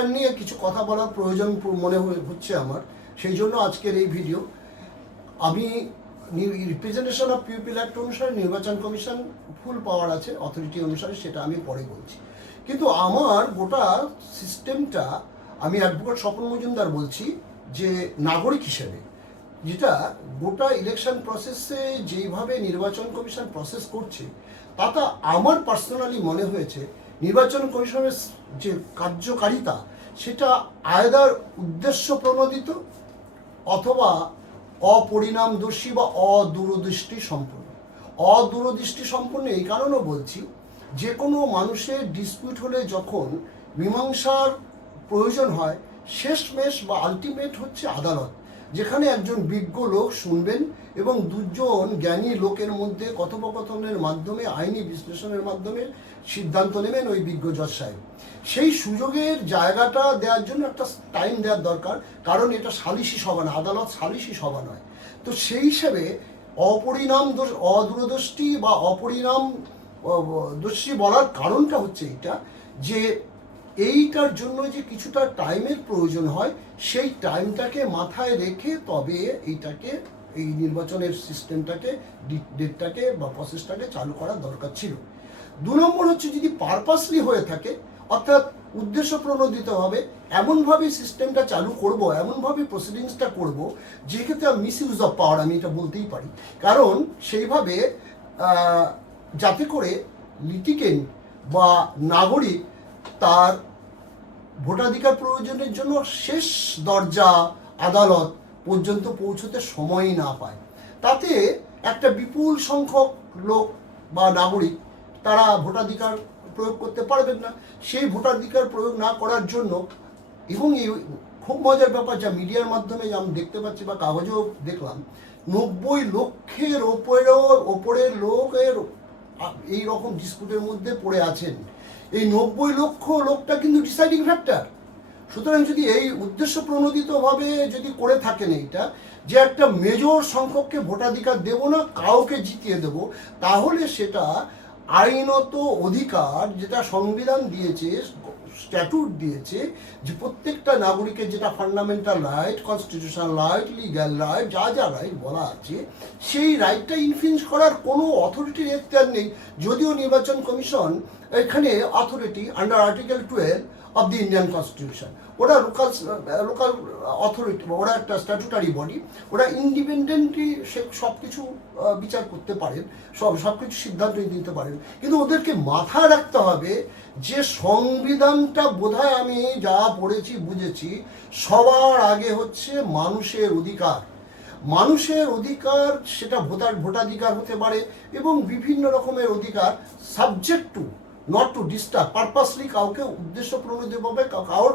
বিষয় নিয়ে কিছু কথা বলার প্রয়োজন মনে হচ্ছে আমার, সেই জন্য আজকের এই ভিডিও। আমি রিপ্রেজেন্টেশন অফ পিপল অ্যাক্ট অনুসারে নির্বাচন কমিশন ফুল পাওয়ার আছে, অথরিটি অনুসারে, সেটা আমি পরে বলছি। কিন্তু আমার গোটা সিস্টেমটা, আমি অ্যাডভোকেট স্বপন মজুমদার বলছি, যে নাগরিক হিসেবে যেটা গোটা ইলেকশন প্রসেসে যেইভাবে নির্বাচন কমিশন প্রসেস করছে, তাতে আমার পার্সোনালি মনে হয়েছে নির্বাচন কমিশনের যে কার্যকারিতা সেটা আয়দার উদ্দেশ্য প্রণোদিত অথবা অপরিণামদর্শী বা অদূরদৃষ্টি সম্পন্ন। অদূরদৃষ্টি সম্পন্ন এই কারণেও বলছি, যে কোনো মানুষের ডিসপিউট হলে যখন মীমাংসার প্রয়োজন হয়, শেষমেশ বা আলটিমেট হচ্ছে আদালত, যেখানে একজন বিজ্ঞ লোক শুনবেন এবং দুজন জ্ঞানী লোকের মধ্যে কথোপকথনের মাধ্যমে, আইনি বিশ্লেষণের মাধ্যমে সিদ্ধান্ত নেবেন ওই বিজ্ঞ জজ সাহেব। সেই সুযোগের জায়গাটা দেওয়ার জন্য একটা টাইম দেওয়ার দরকার, কারণ এটা সালিশি সভা না, আদালত সালিশি সভা নয়। তো সেই হিসেবে অদূরদৃষ্টি বা অপরিণামদর্শী বলার কারণটা হচ্ছে এইটা, যে এইটার জন্য যে কিছুটা টাইমের প্রয়োজন হয়, সেই টাইমটাকে মাথায় রেখে তবে এই নির্বাচনের সিস্টেমটাকে, ডেটটাকে বা প্রসেসটাকে চালু করার দরকার ছিল। 2 নম্বর হচ্ছে, যদি পারপাসলি হয়ে থাকে, অর্থাৎ উদ্দেশ্য প্রণোদিতভাবে এমনভাবে সিস্টেমটা চালু করব, এমনভাবে প্রসিডিংসটা করব, যেক্ষেত্রে মিসইউজ অফ পাওয়ার, আমি এটা বলতেই পারি, কারণ সেইভাবে যাতে করে লিটিগেন্ট বা নাগরিক তার ভোটাধিকার প্রয়োজনের জন্য শেষ দরজা আদালত পর্যন্ত পৌঁছতে সময়ই না পায়। তাতে একটা বিপুল সংখ্যক লোক বা নাগরিক তারা ভোটাধিকার প্রয়োগ করতে পারবেন না। সেই ভোটাধিকার প্রয়োগ না করার জন্য, এবং এই খুব মজার ব্যাপার, যা মিডিয়ার মাধ্যমে আমি দেখতে পাচ্ছি বা কাগজেও দেখলাম, 90 লক্ষের ওপরের লোকের এই রকম ডিসপিউটের মধ্যে পড়ে আছেন। এই 90 লক্ষ লোকটা কিন্তু ডিসাইডিং ফ্যাক্টর। সুতরাং যদি এই উদ্দেশ্য প্রণোদিতভাবে যদি করে থাকেন এইটা, যে একটা মেজর সংখ্যককে ভোটাধিকার দেব না, কাউকে জিতিয়ে দেব, তাহলে সেটা আইনত অধিকার, যেটা সংবিধান দিয়েছে, স্ট্যাটুট দিয়েছে, যে প্রত্যেকটা নাগরিকের যেটা fundamental right, constitutional right, legal right, যা যা রাইট বলা আছে, সেই রাইটটা ইনফ্লুয়েন্স করার কোনো অথরিটির এখতিয়ার নেই। যদিও নির্বাচন কমিশন এখানে authority under article 12 of the Indian constitution, ওরা লোকাল অথরিটি, ওরা একটা স্ট্যাটুটারি বডি, ওরা ইন্ডিপেন্ডেন্টলি সব কিছু বিচার করতে পারেন, সব কিছু সিদ্ধান্ত নিতে পারেন। কিন্তু ওদেরকে মাথায় রাখতে হবে যে সংবিধানটা বোধহয় আমি যা পড়েছি বুঝেছি, সবার আগে হচ্ছে মানুষের অধিকার। মানুষের অধিকার, সেটা ভোটাধিকার হতে পারে এবং বিভিন্ন রকমের অধিকার, subject to not to disturb, purposely কাউকে উদ্দেশ্য প্রণোদিতভাবে কারোর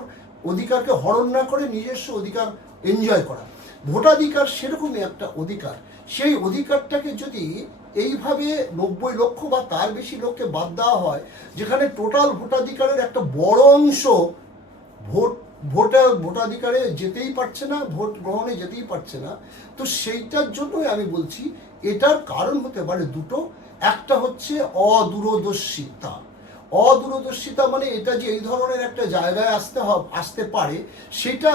অধিকারকে হরণ না করে নিজস্ব অধিকার এনজয় করা। ভোটাধিকার সেরকমই একটা অধিকার। সেই অধিকারটাকে যদি এইভাবে 90 লক্ষ বা তার বেশি লোককে বাদ দেওয়া হয়, যেখানে টোটাল ভোটাধিকারের একটা বড় অংশ ভোটাধিকারে যেতেই পারছে না, ভোট গ্রহণে যেতেই পারছে না, তো সেইটার জন্যই আমি বলছি এটার কারণ হতে পারে দুটো। একটা হচ্ছে অদূরদর্শিতা। অদূরদর্শিতা মানে এটা যে এই ধরনের একটা জায়গায় আসতে পারে, সেটা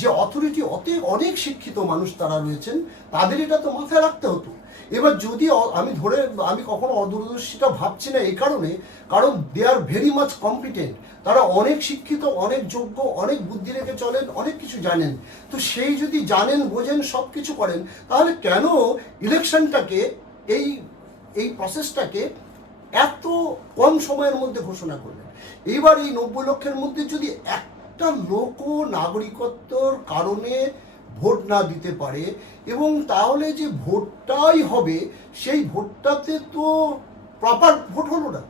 যে অথরিটি, অনেক শিক্ষিত মানুষ তারা রয়েছেন, তাদের এটা তো মাথায় রাখতে হতো। এবার যদি আমি কখনো অদূরদর্শিতা ভাবছি না এই কারণে, কারণ দে আর ভেরি মাচ কম্পিটেন্ট, তারা অনেক শিক্ষিত, অনেক যোগ্য, অনেক বুদ্ধি রেখে চলেন, অনেক কিছু জানেন। তো সেই যদি জানেন, বোঝেন, সব কিছু করেন, তাহলে কেন ইলেকশনটাকে, এই প্রসেসটাকে এত কম সময়ের মধ্যে ঘোষণা করলেন? এইবার এই 90 লক্ষের মধ্যে যদি একটা লোকও নাগরিকত্বর কারণে ভোট না দিতে পারে, এবং তাহলে যে ভোটটাই হবে, সেই ভোটটাতে তো প্রপার ভোট হলো না,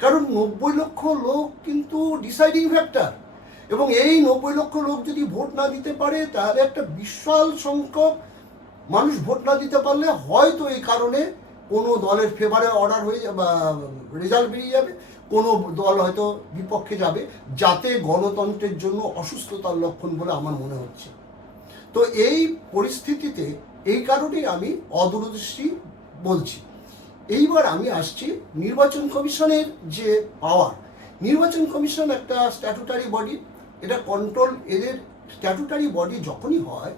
কারণ 90 লক্ষ লোক কিন্তু ডিসাইডিং ফ্যাক্টর। এবং এই 90 লক্ষ লোক যদি ভোট না দিতে পারে, তাহলে একটা বিশাল সংখ্যক মানুষ ভোট না দিতে পারলে হয়তো এই কারণে কোনো দলের ফেভারে অর্ডার হয়ে যাবে, রেজাল্ট বেরিয়ে যাবে, কোনো দল হয়তো বিপক্ষে যাবে, যাতে গণতন্ত্রের জন্য অসুস্থতার লক্ষণ বলে আমার মনে হচ্ছে। তো এই পরিস্থিতিতে এই কারণেই আমি অদূরদর্শী বলছি। এইবার আমি আসছি নির্বাচন কমিশনের যে পাওয়ার। নির্বাচন কমিশন একটা স্ট্যাটুটারি বডি, এটা কন্ট্রোল, এদের স্ট্যাটুটারি বডি যখনই হয়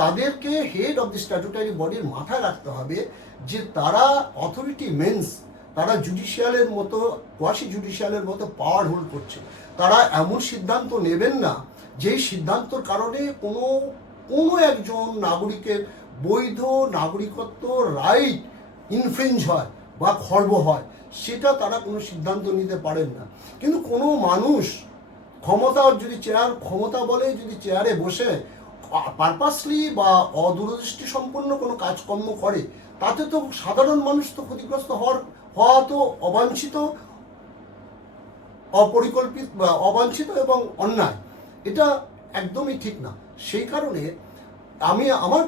তাদেরকে হেড অফ দি স্ট্যাটুটারি বডির মাথায় রাখতে হবে যে তারা অথরিটি মেন্স, তারা জুডিশিয়ালের মতো, কোয়াসি জুডিশিয়ালের মতো পাওয়ার হোল্ড করছে। তারা এমন সিদ্ধান্ত নেবেন না যেই সিদ্ধান্তর কারণে কোনো একজন নাগরিকের বৈধ নাগরিকত্ব রাইট ইনফ্রিঞ্জ হয় বা খর্ব হয়, সেটা তারা কোনো সিদ্ধান্ত নিতে পারেন না। কিন্তু কোনো মানুষ ক্ষমতা বলে যদি চেয়ারে বসে পারপাসলি বা অদূরদৃষ্টি সম্পন্ন কোনো কাজকর্ম করে, তাতে তো সাধারণ মানুষ তো ক্ষতিগ্রস্ত হওয়া তো অবাঞ্ছিত এবং অন্যায়, এটা একদমই ঠিক না। সেই কারণে আমার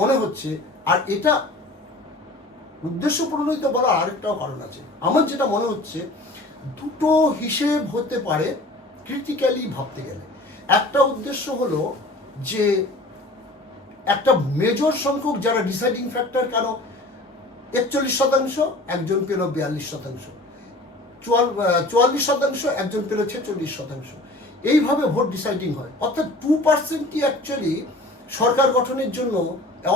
মনে হচ্ছে, আর এটা উদ্দেশ্য প্রণোদিত বলার আরেকটাও কারণ আছে। আমার যেটা মনে হচ্ছে, দুটো হিসেব হতে পারে ক্রিটিক্যালি ভাবতে গেলে। একটা উদ্দেশ্য হলো যে একটা মেজর সংখ্যক যারা ডিসাইডিং ফ্যাক্টর, কেন 41%, একজন পেল 42%, 44%, একজন পেল 46%, এইভাবে ভোট ডিসাইডিং হয়। অর্থাৎ 2%ই অ্যাকচুয়ালি সরকার গঠনের জন্য,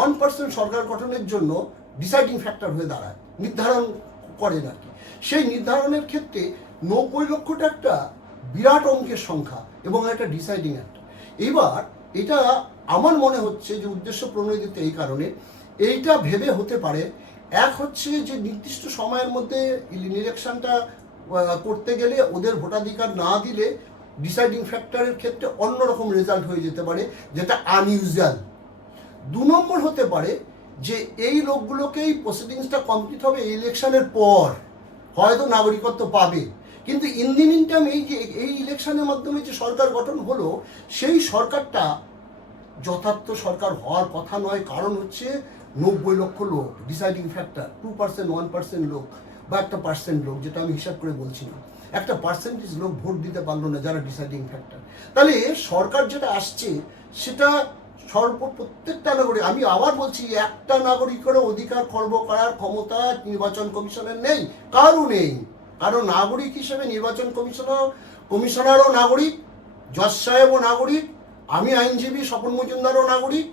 1% সরকার গঠনের জন্য ডিসাইডিং ফ্যাক্টর হয়ে দাঁড়ায়, নির্ধারণ করেন আর কি। সেই নির্ধারণের ক্ষেত্রে 90 লক্ষটা একটা বিরাট অঙ্কের সংখ্যা এবং একটা ডিসাইডিং একটা। এবার এটা আমার মনে হচ্ছে যে উদ্দেশ্য প্রণোদিত এই কারণে, এইটা ভেবে হতে পারে, এক হচ্ছে যে নির্দিষ্ট সময়ের মধ্যে ইলেকশনটা করতে গেলে ওদের ভোটাধিকার না দিলে ডিসাইডিং ফ্যাক্টরের ক্ষেত্রে অন্যরকম রেজাল্ট হয়ে যেতে পারে, যেটা আনইউজুয়াল। 2 নম্বর হতে পারে যে এই লোকগুলোকেই প্রসিডিংসটা কমপ্লিট হবে ইলেকশনের পর, হয়তো নাগরিকত্ব পাবে, কিন্তু ইন দি মিন টাইম এই ইলেকশনের মাধ্যমে যে সরকার গঠন হলো, সেই সরকারটা যথার্থ সরকার হওয়ার কথা নয়। কারণ হচ্ছে 90 লক্ষ লোক ডিসাইডিং ফ্যাক্টর, 2%, 1% লোক বা একটা পার্সেন্ট লোক, যেটা আমি হিসাব করে বলছি না, একটা পার্সেন্টেজ লোক ভোট দিতে পারলো না যারা ডিসাইডিং ফ্যাক্টর। তাহলে সরকার যেটা আসছে সেটা প্রত্যেকটা নাগরিক, আমি আবার বলছি, একটা নাগরিকেরও অধিকার খর্ব করার ক্ষমতা নির্বাচন কমিশনের নেই, কারও নেই। কারণ নাগরিক হিসেবে নির্বাচন কমিশনারও নাগরিক, জজ সাহেবও নাগরিক, আমি আইনজীবী স্বপন মজুমদারও নাগরিক,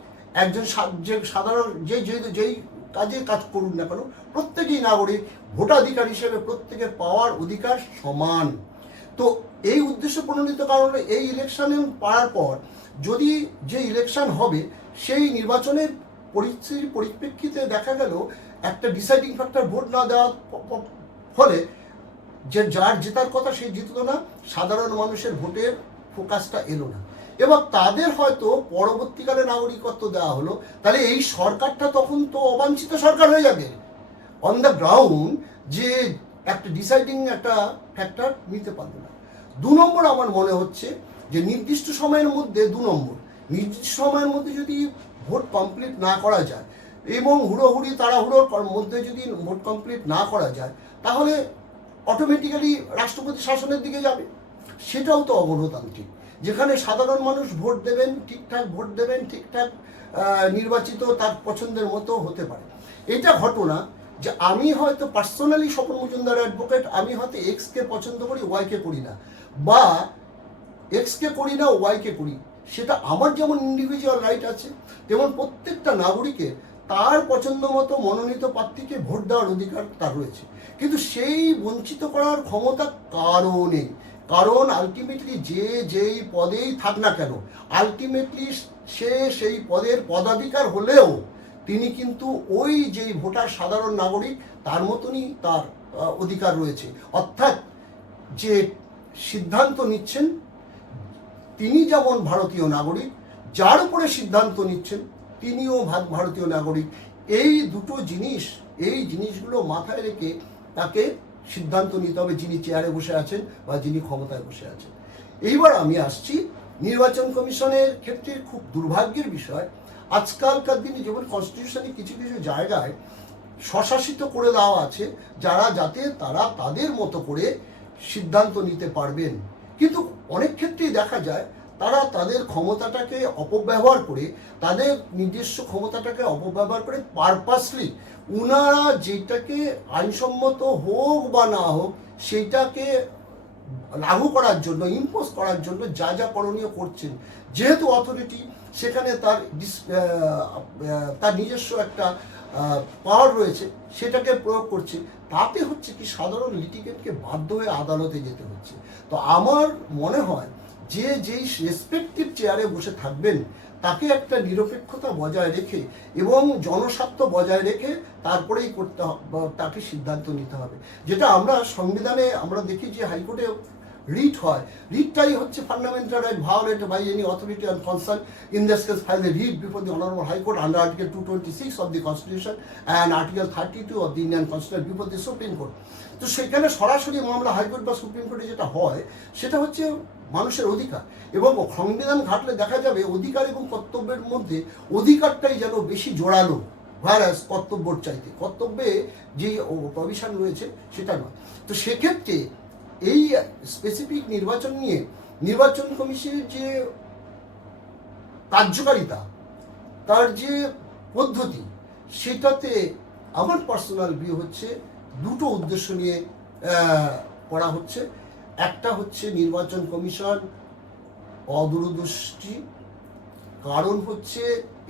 একজন সাধারণ যেই কাজ করুন না কেন, প্রত্যেকেই নাগরিক। ভোটাধিকার হিসেবে প্রত্যেকের পাওয়ার অধিকার সমান। তো এই উদ্দেশ্য প্রণোদিত কারণে এই ইলেকশনে পাওয়ার পর যদি যে ইলেকশন হবে, সেই নির্বাচনের পরিপ্রেক্ষিতে দেখা গেল একটা ডিসাইডিং ফ্যাক্টর ভোট না দেওয়ার ফলে যে যার জেতার কথা সেই জিতল না, সাধারণ মানুষের ভোটের ফোকাসটা এলো না, এবং তাদের হয়তো পরবর্তীকালে নাগরিকত্ব দেওয়া হলো। তাহলে এই সরকারটা তখন তো অবাঞ্ছিত সরকার হয়ে যাবে অন দ্য গ্রাউন্ড, যে একটা ডিসাইডিং একটা ফ্যাক্টর নিতে পারবে না। 2 নম্বর আমার মনে হচ্ছে যে নির্দিষ্ট সময়ের মধ্যে যদি ভোট কমপ্লিট না করা যায় এবং তাড়াহুড়োর মধ্যে যদি ভোট কমপ্লিট না করা যায়, তাহলে অটোমেটিক্যালি রাষ্ট্রপতি শাসনের দিকে যাবে। সেটাও তো অগণতান্ত্রিক, যেখানে সাধারণ মানুষ ভোট দেবেন, ঠিকঠাক নির্বাচিত তার পছন্দের মতো হতে পারে। এটা ঘটনা যে আমি হয়তো পার্সোনালি স্বপন মজুমদার অ্যাডভোকেট, আমি হয়তো এক্সকে পছন্দ করি, ওয়াইকে করি না, বা এক্সকে করি না, ওয়াইকে করি, সেটা আমার যেমন ইন্ডিভিজুয়াল রাইট আছে, তেমন প্রত্যেকটা নাগরিকের তার পছন্দ মতো মনোনীত প্রার্থীকে ভোট দেওয়ার অধিকার তার রয়েছে। কিন্তু সেই বঞ্চিত করার ক্ষমতা কারও নেই। কারণ আলটিমেটলি যেই পদেই থাক না কেন, আলটিমেটলি সেই পদের পদাধিকার হলেও তিনি কিন্তু ওই যেই ভোটার সাধারণ নাগরিক তার মতনই তার অধিকার রয়েছে। অর্থাৎ যে সিদ্ধান্ত নিচ্ছেন তিনি যেমন ভারতীয় নাগরিক, যার উপরে সিদ্ধান্ত নিচ্ছেন তিনিও ভারতীয় নাগরিক। এই জিনিসগুলো মাথায় রেখে তাকে সিদ্ধান্ত নিতে হবে, যিনি চেয়ারে বসে আছেন বা যিনি ক্ষমতায় বসে আছেন। এইবার আমি আসছি নির্বাচন কমিশনের ক্ষেত্রে। খুব দুর্ভাগ্যের বিষয়, আজকালকার দিনে যেমন কনস্টিটিউশনে কিছু জায়গায় স্বশাসিত করে দেওয়া আছে, যাতে তারা তাদের মতো করে সিদ্ধান্ত নিতে পারবেন। কিন্তু অনেক ক্ষেত্রেই দেখা যায় তারা তাদের ক্ষমতাটাকে অপব্যবহার করে, তাদের নিজস্ব ক্ষমতাটাকে অপব্যবহার করে পারপাসলি উনারা যেটাকে আইনসম্মত হোক বা না হোক সেইটাকে লাগু করার জন্য, ইম্পোজ করার জন্য যা যা করণীয় করছেন, যেহেতু অথরিটি সেখানে তার নিজস্ব একটা পাওয়ার রয়েছে, সেটাকে প্রয়োগ করছে, তাতে হচ্ছে কি সাধারণ লিটিগেন্টকে বাধ্য হয়ে আদালতে যেতে হচ্ছে। তো আমার মনে হয় যে যেই রেসপেক্টিভ চেয়ারে বসে থাকবেন তাকে একটা নিরপেক্ষতা বজায় রেখে এবং জনস্বার্থ বজায় রেখে তারপরেই করতে হবে, তাকে সিদ্ধান্ত নিতে হবে। যেটা আমরা সংবিধানে আমরা দেখি যে হাইকোর্টে রিট হয়, রিটটাই হচ্ছে fundamental right violated by any authority and concern in this case file a writ before the honourable high court under article 226 of the constitution and article 32 of the Indian constitution before the supreme court. তো সেখানে সরাসরি মামলা high court বা supreme কোর্টে যেটা হয় সেটা হচ্ছে মানুষের অধিকার, এবং সংবিধান ঘাটলে দেখা যাবে অধিকার এবং কর্তব্যের মধ্যে অধিকারটাই যেন বেশি জোরালো, ভাইরাস কর্তব্যর চাইতে, কর্তব্যে যে প্রভিশন রয়েছে সেটা নয়। তো সেক্ষেত্রে এই স্পেসিফিক নির্বাচন নিয়ে নির্বাচন কমিশনের যে কার্যকারিতা, তার যে পদ্ধতি, সেটাতে আমার পার্সোনাল ভিউ হচ্ছে দুটো উদ্দেশ্য নিয়ে করা হচ্ছে। একটা হচ্ছে নির্বাচন কমিশন অদূরদৃষ্টি, কারণ হচ্ছে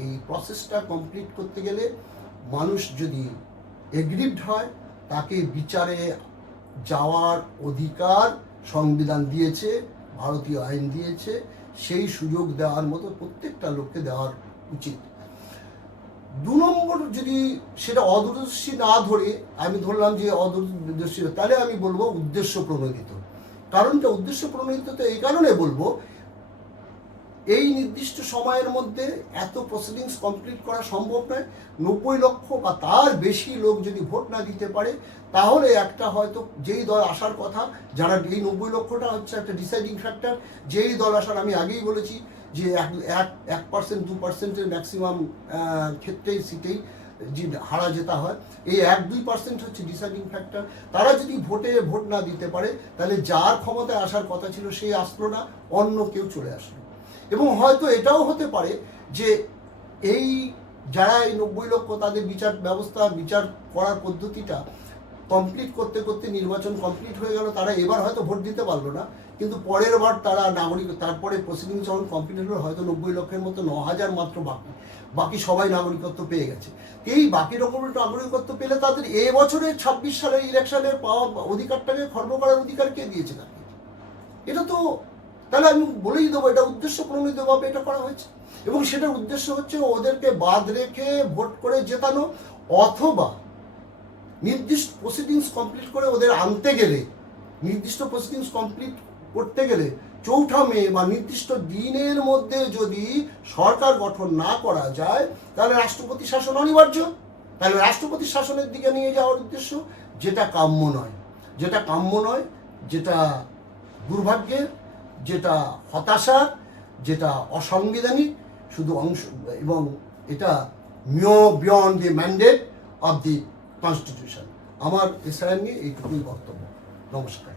এই প্রসেসটা কমপ্লিট করতে গেলে মানুষ যদি এগ্রিভড হয় তাকে বিচারে যাওয়ার অধিকার সংবিধান দিয়েছে, ভারতীয় আইন দিয়েছে, সেই সুযোগ দেওয়ার মতো প্রত্যেকটা লোককে দেওয়ার উচিত। 2 নম্বর, যদি সেটা অদূরদর্শী না ধরে আমি ধরলাম যে অদূরদর্শী, তাহলে আমি বলবো উদ্দেশ্য প্রণোদিত। কারণটা উদ্দেশ্য প্রণোদিত তো এই কারণে বলবো, এই নির্দিষ্ট সময়ের মধ্যে এত প্রসিডিংস কমপ্লিট করা সম্ভব নয়। 90 লক্ষ বা তার বেশি লোক যদি ভোট না দিতে পারে, তাহলে একটা হয়তো যেই দল আসার কথা, যারা এই 90 লক্ষটা হচ্ছে একটা ডিসাইডিং ফ্যাক্টর, যেই দল আসার, আমি আগেই বলেছি যে 1% 2%-এর ম্যাক্সিমাম ক্ষেত্রেই সিটেই যে হারা যেতা হয়, এই 1-2% হচ্ছে ডিসাইডিং ফ্যাক্টর। তারা যদি ভোট না দিতে পারে, তাহলে যার ক্ষমতায় আসার কথা ছিল সেই আসলো না, অন্য কেউ চলে আসলো। এবং হয়তো এটাও হতে পারে যে এই যারা এই 90 লক্ষ, তাদের বিচার করার পদ্ধতিটা কমপ্লিট করতে করতে নির্বাচন কমপ্লিট হয়ে গেল, তারা এবার হয়তো ভোট দিতে পারলো না, কিন্তু পরের বার তারা তারপরে প্রসিডিং যখন কমপ্লিট হলো, হয়তো 90 লক্ষের মতো 9,000 মাত্র বাকি সবাই নাগরিকত্ব পেয়ে গেছে। এই বাকি রকমের নাগরিকত্ব পেলে তাদের এবছরের 26 সালের ইলেকশনের পাওয়া অধিকারটাকে খর্ব করার অধিকার কে দিয়েছে তাকে? এটা তো, তাহলে আমি বলেই দেবো এটা উদ্দেশ্য প্রণোদিতভাবে এটা করা হয়েছে, এবং সেটার উদ্দেশ্য হচ্ছে ওদেরকে বাদ রেখে ভোট করে জেতানো, অথবা নির্দিষ্ট প্রসিডিংস কমপ্লিট করে ওদের আনতে গেলে, নির্দিষ্ট প্রসিডিংস কমপ্লিট করতে গেলে 4 মে বা নির্দিষ্ট দিনের মধ্যে যদি সরকার গঠন না করা যায়, তাহলে রাষ্ট্রপতি শাসন অনিবার্য। তাহলে রাষ্ট্রপতি শাসনের দিকে নিয়ে যাওয়ার উদ্দেশ্য, যেটা কাম্য নয়, যেটা দুর্ভাগ্যের, যেটা হতাশার, যেটা অসাংবিধানিক শুধু অংশ, এবং এটা beyond the mandate of the constitution. আমার এসআইআর নিয়ে এইটুকুই বক্তব্য। নমস্কার।